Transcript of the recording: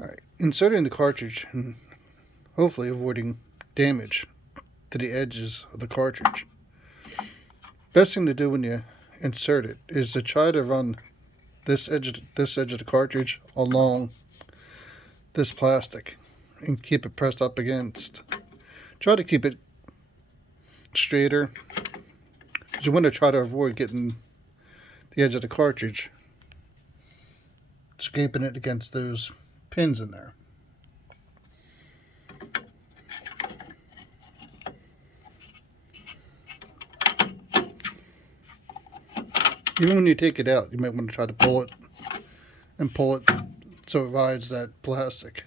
Alright, inserting the cartridge and hopefully avoiding damage to the edges of the cartridge. Best thing to do when you insert it is to try to run this edge of the cartridge along this plastic and keep it pressed up against. Try to keep it straighter. You want to try to avoid getting the edge of the cartridge scraping it against those pins in there. Even when you take it out, you might want to try to pull it so it rides that plastic.